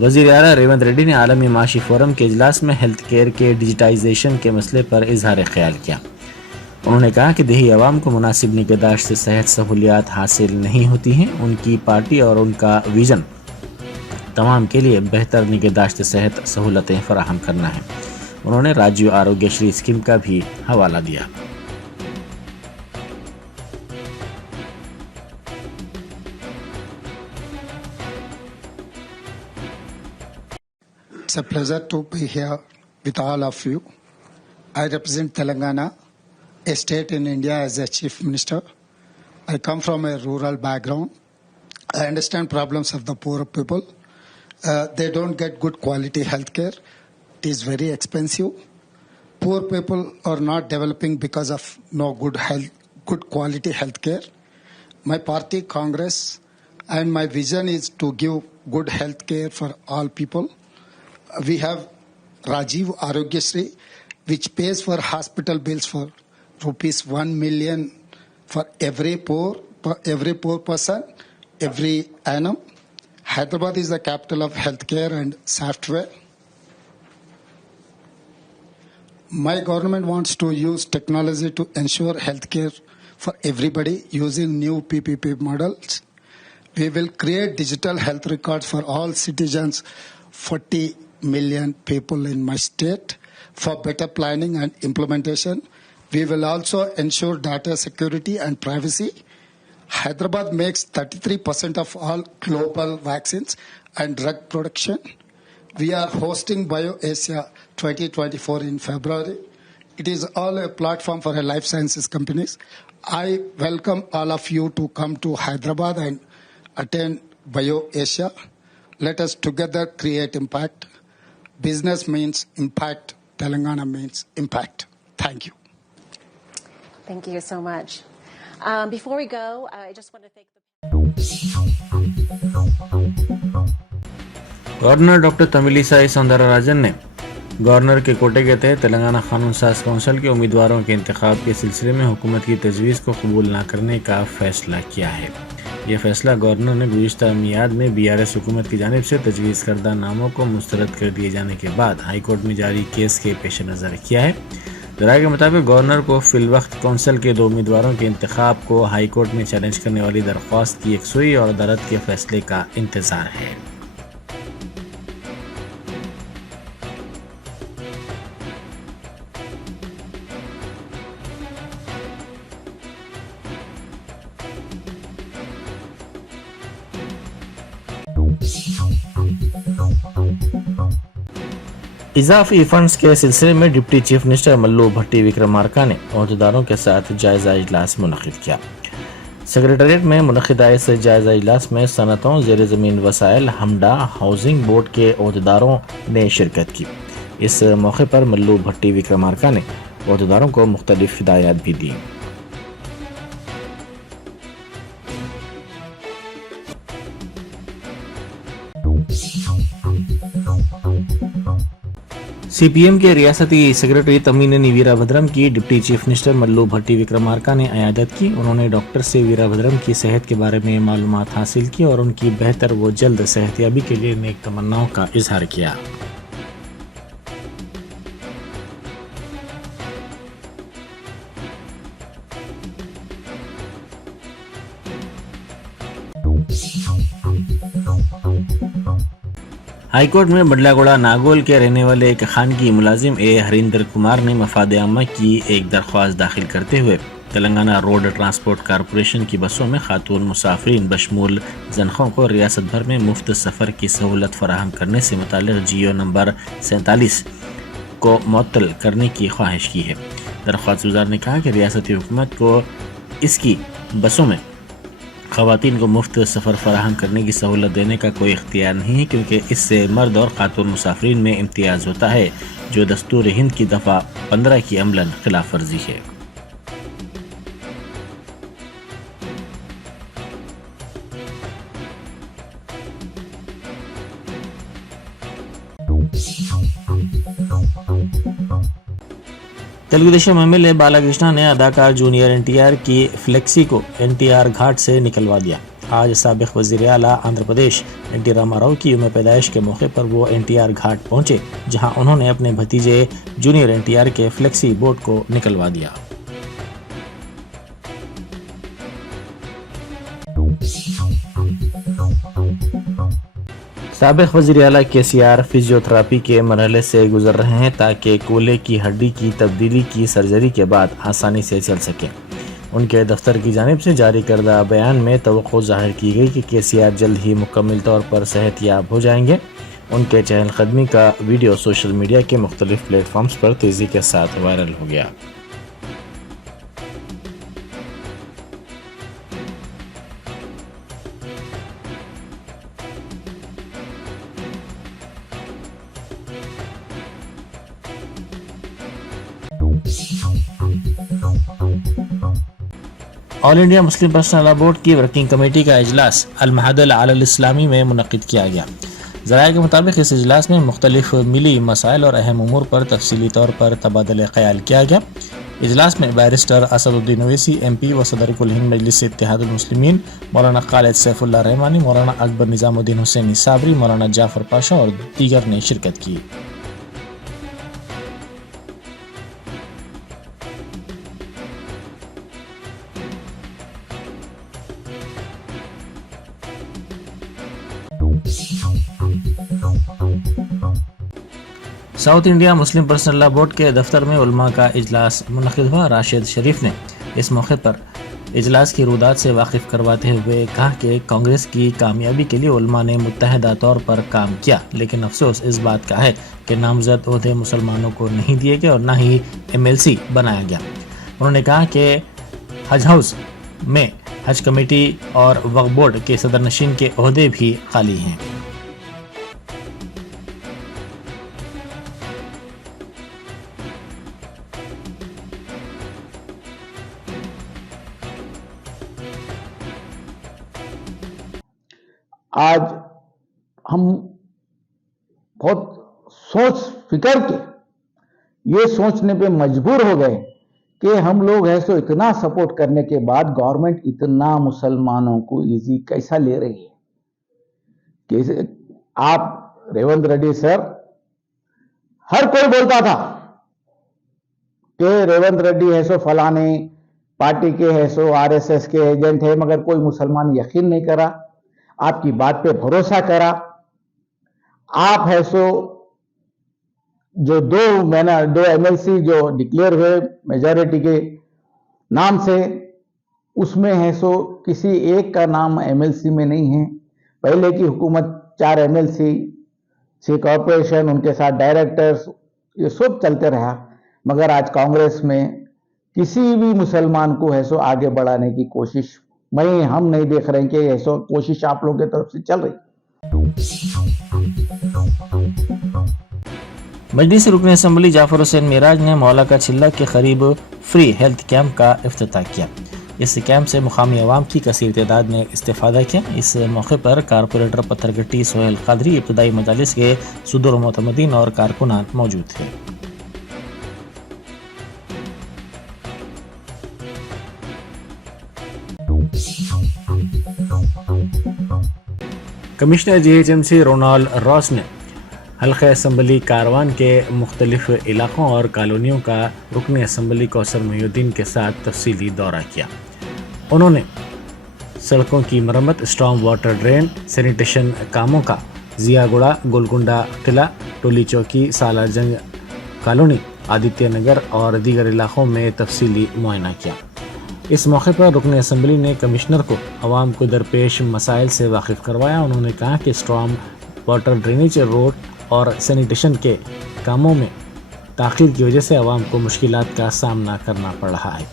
وزیر اعلیٰ ریونت ریڈی نے عالمی معاشی فورم کے اجلاس میں ہیلتھ کیئر کے ڈیجیٹائزیشن کے مسئلے پر اظہار خیال کیا۔ انہوں نے کہا کہ دیہی عوام کو مناسب نگہداشت سے صحت سہولیات حاصل نہیں ہوتی ہیں۔ ان کی پارٹی اور ان کا ویژن تمام کے لیے بہتر نگہداشت صحت سہولتیں فراہم کرنا ہے۔ انہوں نے راجیو آروگیہ شری اسکیم کا بھی حوالہ دیا۔ It's a pleasure to be here with all of you. I represent Telangana, a state in India, as a chief minister. I come from a rural background. I understand problems of the poor people. They don't get good quality health care. It is very expensive. Poor people are not developing because of no good quality health care. My party, Congress, and my vision is to give good health care for all people. We have Rajiv Arogya Shri, which pays for hospital bills for rupees 1 million for every poor person every annum. Hyderabad is the capital of healthcare and software. My government wants to use technology to ensure healthcare for everybody using new PPP models. We will create digital health records for all citizens, 40 million people in my state, for better planning and implementation. We will also ensure data security and privacy. Hyderabad makes 33% of all global vaccines and drug production. We are hosting BioAsia 2024 in February. It is all a platform for life sciences companies. I welcome all of you to come to Hyderabad and attend BioAsia. Let us together create impact. Business means impact. Telangana means impact. Thank you. Thank you so much. Before we go, I just want to thank governor doctor Tamilisai Soundararajan نے governor کے کوٹے کے تحت تلنگانہ قانون ساز council کے امیدواروں کے انتخاب کے سلسلے میں حکومت کی تجویز کو قبول نہ کرنے کا فیصلہ کیا ہے۔ یہ فیصلہ گورنر نے گزشتہ میعاد میں BRS حکومت کی جانب سے تجویز کردہ ناموں کو مسترد کر دیے جانے کے بعد ہائی کورٹ میں جاری کیس کے پیش نظر کیا ہے۔ ذرائع کے مطابق گورنر کو فی الوقت کونسل کے 2 امیدواروں کے انتخاب کو ہائی کورٹ میں چیلنج کرنے والی درخواست کی یکسوئی اور عدالت کے فیصلے کا انتظار ہے۔ اضافی فنڈز کے سلسلے میں ڈپٹی چیف منسٹر ملو بھٹی وکرمارکا نے عہدیداروں کے ساتھ جائزہ اجلاس منعقد کیا۔ سیکریٹریٹ میں منعقدہ اس جائزہ اجلاس میں صنعتوں، زیر زمین وسائل، ہمڈا، ہاؤسنگ بورڈ کے عہدیداروں نے شرکت کی۔ اس موقع پر ملو بھٹی وکرمارکا نے عہدیداروں کو مختلف ہدایات بھی دیں۔ سی پی ایم کے ریاستی سیکریٹری تمیننی ویرا بھدرم کی ڈپٹی چیف منسٹر ملو بھٹی وکرمارکا نے عیادت کی۔ انہوں نے ڈاکٹر سے ویرا بھدرم کی صحت کے بارے میں معلومات حاصل کی اور ان کی بہتر و جلد صحتیابی کے لیے نیک تمناؤں کا اظہار کیا۔ ہائی کورٹ میں بڈلاگوڑا ناگول کے رہنے والے ایک خانگی ملازم ہریندر کمار نے مفاد عامہ کی ایک درخواست داخل کرتے ہوئے تلنگانہ روڈ ٹرانسپورٹ کارپوریشن کی بسوں میں خاتون مسافرین بشمول زنخوں کو ریاست بھر میں مفت سفر کی سہولت فراہم کرنے سے متعلق جیو نمبر 47 کو معطل کرنے کی خواہش کی ہے۔ درخواست گزار نے کہا کہ ریاستی حکومت کو اس کی بسوں میں خواتین کو مفت سفر فراہم کرنے کی سہولت دینے کا کوئی اختیار نہیں ہے، کیونکہ اس سے مرد اور خاتون مسافرین میں امتیاز ہوتا ہے، جو دستور ہند کی دفعہ 15 کی عملاً خلاف ورزی ہے۔ Telugu Desam M L A Balakrishna نے اداکار جونیئر NTR کی فلیکسی کو NTR گھاٹ سے نکلوا دیا۔ آج سابق وزیر اعلیٰ آندھرا پردیش این ٹی راما راؤ کی یوم پیدائش کے موقع پر وہ این ٹی آر گھاٹ پہنچے، جہاں انہوں نے اپنے بھتیجے جونیئر این ٹی آر کے فلیکسی بورڈ کو نکلوا دیا۔ سابق وزیر اعلیٰ کے سی آر فزیو تھراپی کے مرحلے سے گزر رہے ہیں تاکہ کولے کی ہڈی کی تبدیلی کی سرجری کے بعد آسانی سے چل سکیں۔ ان کے دفتر کی جانب سے جاری کردہ بیان میں توقع ظاہر کی گئی کہ کے سی آر جلد ہی مکمل طور پر صحت یاب ہو جائیں گے۔ ان کے چہل قدمی کا ویڈیو سوشل میڈیا کے مختلف پلیٹ فارمز پر تیزی کے ساتھ وائرل ہو گیا۔ آل انڈیا مسلم پرسنل لا بورڈ کی ورکنگ کمیٹی کا اجلاس المعہد العالی الاسلامی میں منعقد کیا گیا۔ ذرائع کے مطابق اس اجلاس میں مختلف ملی مسائل اور اہم امور پر تفصیلی طور پر تبادلہ خیال کیا گیا۔ اجلاس میں بیرسٹر اسد الدین اویسی ایم پی و صدر کل ہند مجلس اتحاد المسلمین مولانا خالد سیف اللہ رحمانی، مولانا اکبر نظام الدین حسینی صابری، مولانا جعفر پاشا اور دیگر نے شرکت کی۔ ساؤتھ انڈیا مسلم پرسنل لا بورڈ کے دفتر میں علماء کا اجلاس منعقد ہوا۔ راشد شریف نے اس موقع پر اجلاس کی رودات سے واقف کرواتے ہوئے کہا کہ کانگریس کی کامیابی کے لیے علماء نے متحدہ طور پر کام کیا، لیکن افسوس اس بات کا ہے کہ نامزد عہدے مسلمانوں کو نہیں دیے گئے اور نہ ہی ایم ایل سی بنایا گیا۔ انہوں نے کہا کہ حج ہاؤس میں حج کمیٹی اور وقف بورڈ کے صدر نشین کے عہدے بھی خالی ہیں۔ آج ہم بہت سوچ فکر کے یہ سوچنے پہ مجبور ہو گئے کہ ہم لوگ ایسے اتنا سپورٹ کرنے کے بعد گورنمنٹ اتنا مسلمانوں کو ایزی کیسا لے رہی ہے کہ آپ ریونت ریڈی سر، ہر کوئی بولتا تھا کہ ریونت ریڈی ہے سو فلانے پارٹی کے ہے سو آر ایس ایس کے ایجنٹ ہے، مگر کوئی مسلمان یقین نہیں کرا، آپ کی بات پہ بھروسہ کرا۔ آپ ہے سو جو دو ایم ایل سی جو ڈکلیئر ہوئے میجورٹی کے نام سے، اس میں ہے سو کسی ایک کا نام ایم ایل سی میں نہیں ہے۔ پہلے کی حکومت 4 ایم ایل سی، 6 کارپوریشن، ان کے ساتھ ڈائریکٹرز، یہ سب چلتے رہا، مگر آج کانگریس میں کسی بھی مسلمان کو ہے سو آگے بڑھانے کی کوشش ہم نہیں دیکھ رہے ہیں کہ ایسا کوشش آپ لوگوں کی طرف سے چل رہی۔ مجلس رکن اسمبلی جعفر حسین معراج نے مولا کا چلہ کے قریب فری ہیلتھ کیمپ کا افتتاح کیا۔ اس کیمپ سے مقامی عوام کی کثیر تعداد نے استفادہ کیا۔ اس موقع پر کارپوریٹر پتھر گٹی سہیل قادری، ابتدائی مجالس کے صدور و معتمدین اور کارکنان موجود تھے۔ Commissioner G H M C Ronald Ross نے حلقہ اسمبلی کاروان کے مختلف علاقوں اور کالونیوں کا رکن اسمبلی کوثر محی الدین کے ساتھ تفصیلی دورہ کیا۔ انہوں نے سڑکوں کی مرمت، اسٹارم واٹر ڈرین، سینیٹیشن کاموں کا ضیا گڑا، گولکنڈہ قلعہ، ٹولی چوکی، سالار جنگ کالونی، آدتیہ نگر اور دیگر علاقوں میں تفصیلی معائنہ کیا۔ اس موقع پر رکن اسمبلی نے کمشنر کو عوام کو درپیش مسائل سے واقف کروایا۔ انہوں نے کہا کہ اسٹارم واٹر ڈرینیج، روڈ اور سینیٹیشن کے کاموں میں تاخیر کی وجہ سے عوام کو مشکلات کا سامنا کرنا پڑ رہا ہے۔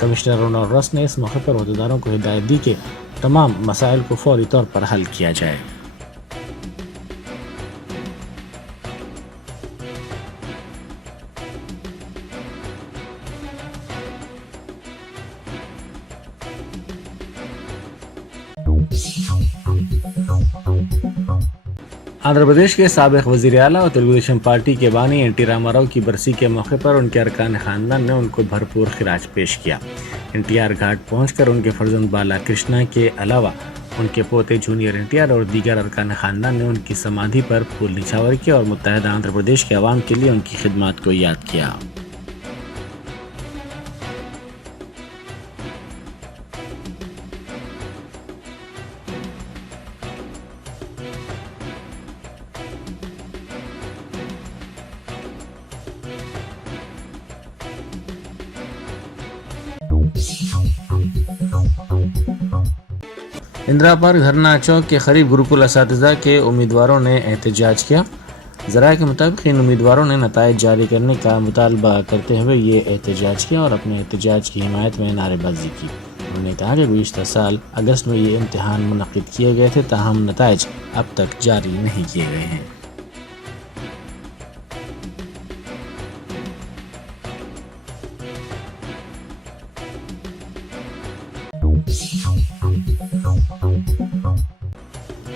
کمشنر رونالڈ راس نے اس موقع پر عہدیداروں کو ہدایت دی کہ تمام مسائل کو فوری طور پر حل کیا جائے۔ آندھرا پردیش کے سابق وزیر اعلیٰ اور تلگو دیشم پارٹی کے بانی این ٹی راما راؤ کی برسی کے موقع پر ان کے ارکان خاندان نے ان کو بھرپور خراج پیش کیا۔ این ٹی آر گھاٹ پہنچ کر ان کے فرزند بالا کرشنا کے علاوہ ان کے پوتے جونیئر NTR اور دیگر ارکان خاندان نے ان کی سمادھی پر پھول نچھاور کیا اور متحدہ آندھرا پردیش کے عوام کے لیے ان کی خدمات کو یاد کیا۔ اندرا پارک دھرنا چوک کے قریب گروکل اساتذہ کے امیدواروں نے احتجاج کیا۔ ذرائع کے مطابق ان امیدواروں نے نتائج جاری کرنے کا مطالبہ کرتے ہوئے یہ احتجاج کیا اور اپنے احتجاج کی حمایت میں نعرے بازی کی۔ انہوں نے کہا کہ گزشتہ سال اگست میں یہ امتحان منعقد کیے گئے تھے، تاہم نتائج اب تک جاری نہیں کیے گئے ہیں۔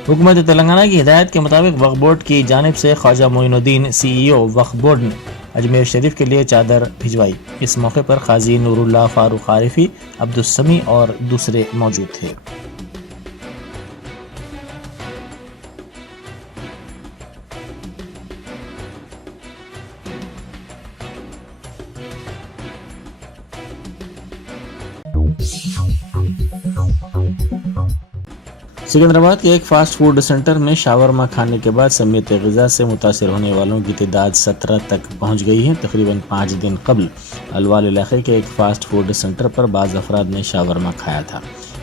حکومت تلنگانہ کی ہدایت کے مطابق وقف بورڈ کی جانب سے خواجہ معین الدین CEO وقف بورڈ نے اجمیر شریف کے لیے چادر بھجوائی۔ اس موقع پر قاضی نور اللہ فاروق عارفی، عبدالسمیع اور دوسرے موجود تھے۔ سکندرآباد کے ایک فاسٹ فوڈ سینٹر میں شاورما کھانے کے بعد سمیت غذا سے متاثر ہونے والوں کی تعداد 17 تک پہنچ گئی ہے۔ تقریباً 5 دن قبل الوال علاقے کے ایک فاسٹ فوڈ سینٹر پر بعض افراد نے شاورما کھایا تھا۔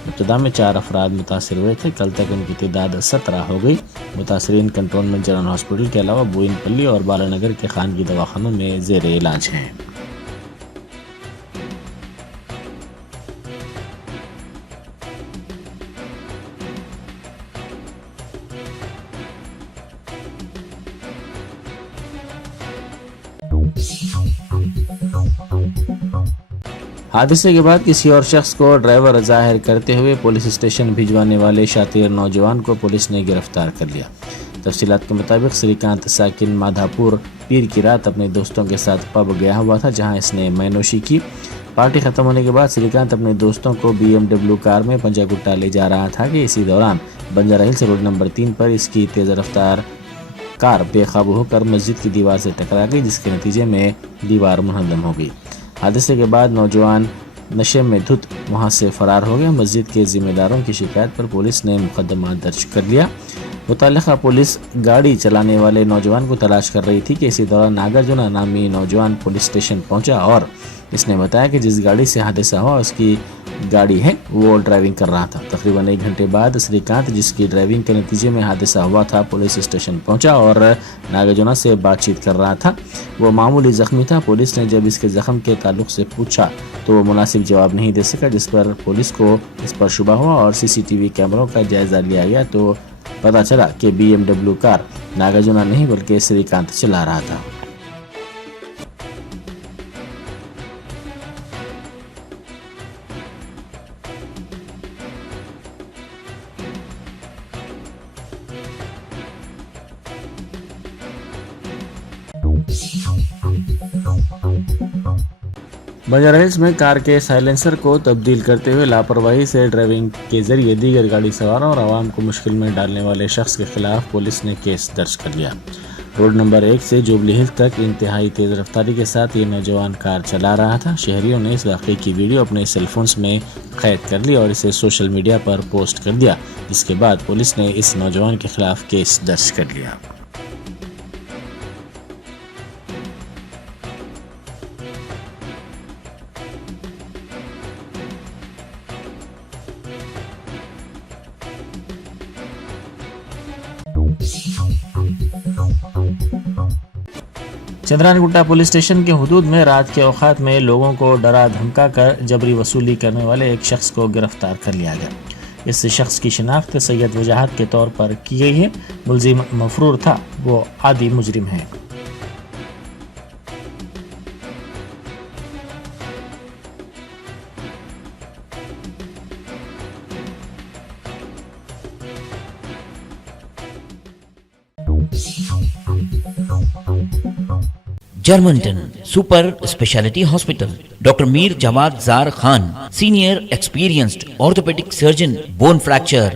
ابتدا میں 4 افراد متاثر ہوئے تھے، کل تک ان کی تعداد 17 ہو گئی۔ متاثرین کنٹونمنٹ جنرل ہاسپٹل کے علاوہ بوئن پلی اور بالانگر کے خانگی دواخانوں میں زیر علاج ہیں۔ حادثے کے بعد کسی اور شخص کو ڈرائیور ظاہر کرتے ہوئے پولیس اسٹیشن بھجوانے والے شاطر نوجوان کو پولیس نے گرفتار کر لیا۔ تفصیلات کے مطابق سری کانت ساکن مادھا پور پیر کی رات اپنے دوستوں کے ساتھ پب گیا ہوا تھا، جہاں اس نے مینوشی کی۔ پارٹی ختم ہونے کے بعد سری کانت اپنے دوستوں کو BMW کار میں پنجا گٹا لے جا رہا تھا کہ اسی دوران بنجارہ ہلز روڈ نمبر 3 پر اس کی تیز رفتار کار بے قابو ہو کر مسجد کی دیوار سے ٹکرا گئی، جس کے نتیجے میں دیوار منہدم ہو گئی۔ حادثے کے بعد نوجوان نشے میں دھت وہاں سے فرار ہو گیا۔ مسجد کے ذمہ داروں کی شکایت پر پولیس نے مقدمہ درج کر لیا۔ متعلقہ پولیس گاڑی چلانے والے نوجوان کو تلاش کر رہی تھی کہ اسی دوران ناگرجنا نامی نوجوان پولیس اسٹیشن پہنچا اور اس نے بتایا کہ جس گاڑی سے حادثہ ہوا اس کی گاڑی ہے، وہ ڈرائیونگ کر رہا تھا۔ تقریباً 1 گھنٹے بعد سری کانت، جس کی ڈرائیونگ کے نتیجے میں حادثہ ہوا تھا، پولیس اسٹیشن پہنچا اور ناگرجنا سے بات چیت کر رہا تھا۔ وہ معمولی زخمی تھا۔ پولیس نے جب اس کے زخم کے تعلق سے پوچھا تو وہ مناسب جواب نہیں دے سکا، جس پر پولیس کو اس پر شبہ ہوا اور CCTV کیمروں کا جائزہ لیا گیا تو پتہ چلا کہ BMW کار ناگرجنا نہیں بلکہ سری کانت چلا رہا تھا۔ بنجارہ ہلز میں کار کے سائلنسر کو تبدیل کرتے ہوئے لاپرواہی سے ڈرائیونگ کے ذریعے دیگر گاڑی سواروں اور عوام کو مشکل میں ڈالنے والے شخص کے خلاف پولیس نے کیس درج کر لیا۔ روڈ نمبر 1 سے جوبلی ہلز تک انتہائی تیز رفتاری کے ساتھ یہ نوجوان کار چلا رہا تھا۔ شہریوں نے اس واقعے کی ویڈیو اپنے سیل فونز میں قید کر لی اور اسے سوشل میڈیا پر پوسٹ کر دیا، جس کے بعد پولیس نے اس نوجوان کے خلاف کیس درج کر لیا۔ چندرانی گٹا پولیس اسٹیشن کے حدود میں رات کے اوقات میں لوگوں کو ڈرا دھمکا کر جبری وصولی کرنے والے ایک شخص کو گرفتار کر لیا گیا۔ اس شخص کی شناخت سید وجاہت کے طور پر کی گئی ہے۔ ملزم مفرور تھا، وہ عادی مجرم ہے۔ جرمنٹن سپر اسپیشلٹی ہاسپٹل، ڈاکٹر میر جواد زار Khan, senior experienced orthopaedic surgeon, bone fracture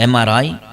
MRI,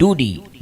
2D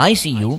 ICU